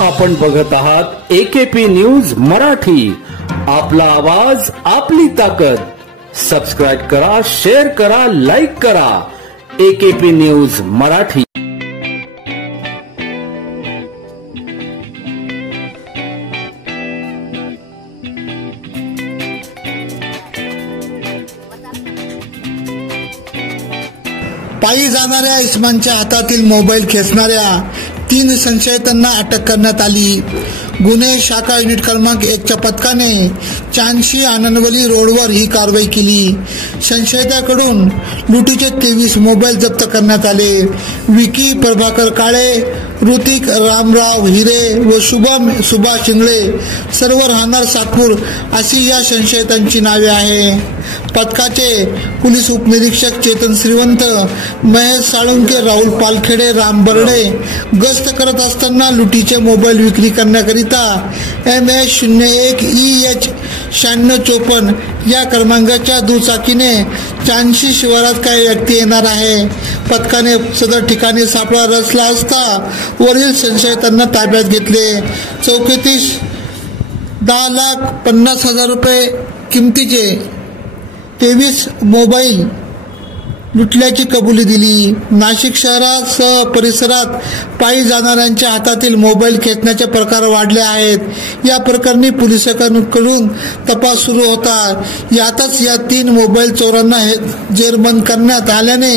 आपण बघत आहात एकेपी न्यूज मराठी। आपला आवाज आपली ताकद। सबस्क्राइब करा, शेअर करा, लाईक करा। AKP news Marathi. पायी जाणाऱ्या इस्मानच्या हातातील मोबाईल खेचणाऱ्या 3 संशयितांना अटक करण्यात आली। गुन्हे शाखा युनिट क्रमांक 1 च्या पथकाने चांदशी आनंदवली रोडवर ही कारवाई केली। संशयितांकडून लुटीचे 23 मोबाईल जप्त करण्यात आले। विकी प्रभाकर काळे, ऋतिक रामराव हिरे व शुभम सुभाष शिंगळे सर्व राहणार सातपूर अशी या संशयितांची नावे आहे। पथकाचे पोलीस उपनिरीक्षक चेतन श्रीवंत, महेश साळुंके, राहुल पालखेडे, राम बर्डे गस्त करत असताना लुटीचे मोबाईल विक्री करण्याकरिता MS01EH 9654 या क्रमांकाच्या दुचाकीने चांदशी शिवारात काही व्यक्ती येणार आहे। पथकाने सदर ठिकाणी सापळा रचला असता वरील संशयितांना ताब्यात घेतले। चौकशीत 10,50,000 रुपये किमतीचे 23 मोबाईल लुटल्याची कबुली दिली। नाशिक शहरासह परिसरात पायी जाणाऱ्यांच्या हातातील मोबाईल खेचण्याचे प्रकार वाढले आहेत। या प्रकरणी पोलिसांकडून तपास सुरू होता। यातच या 3 मोबाईल चोरांना जेरबंद करण्यात आल्याने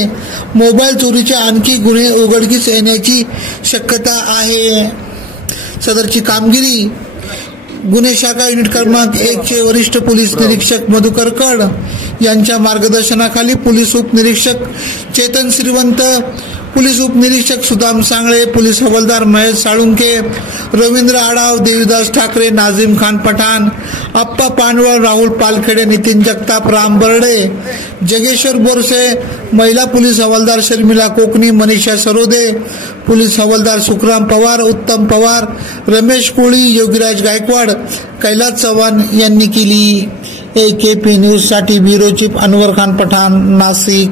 मोबाईल चोरीचे आणखी गुन्हे उघडकीस येण्याची शक्यता आहे। सदरची कामगिरी गुन्हे शाखा युनिट क्रमांक 1 चे वरिष्ठ पोलीस निरीक्षक मधुकर कड यांच्या मार्गदर्शनाखाली पोलीस उपनिरीक्षक चेतन श्रीवंत, पोलीस उपनिरीक्षक सुदाम सांगळे, पोलीस हवालदार महेश साळुंके, रवींद्र आडाव, देवीदास ठाकरे, नाझीम खान पठाण, अप्पा पानवळ, राहुल पालखेडे, नितीन जगताप, राम बर्डे, जगेश्वर बोरसे, महिला पोलीस हवालदार शर्मिला कोकणी, मनीषा सरोदे, पोलीस हवालदार सुखराम पवार, उत्तम पवार, रमेश कोळी, योगीराज गायकवाड, कैलास चव्हाण यांनी केली। एकेपी न्यूज साठी ब्युरो चीफ अनवर खान पठाण, नाशिक।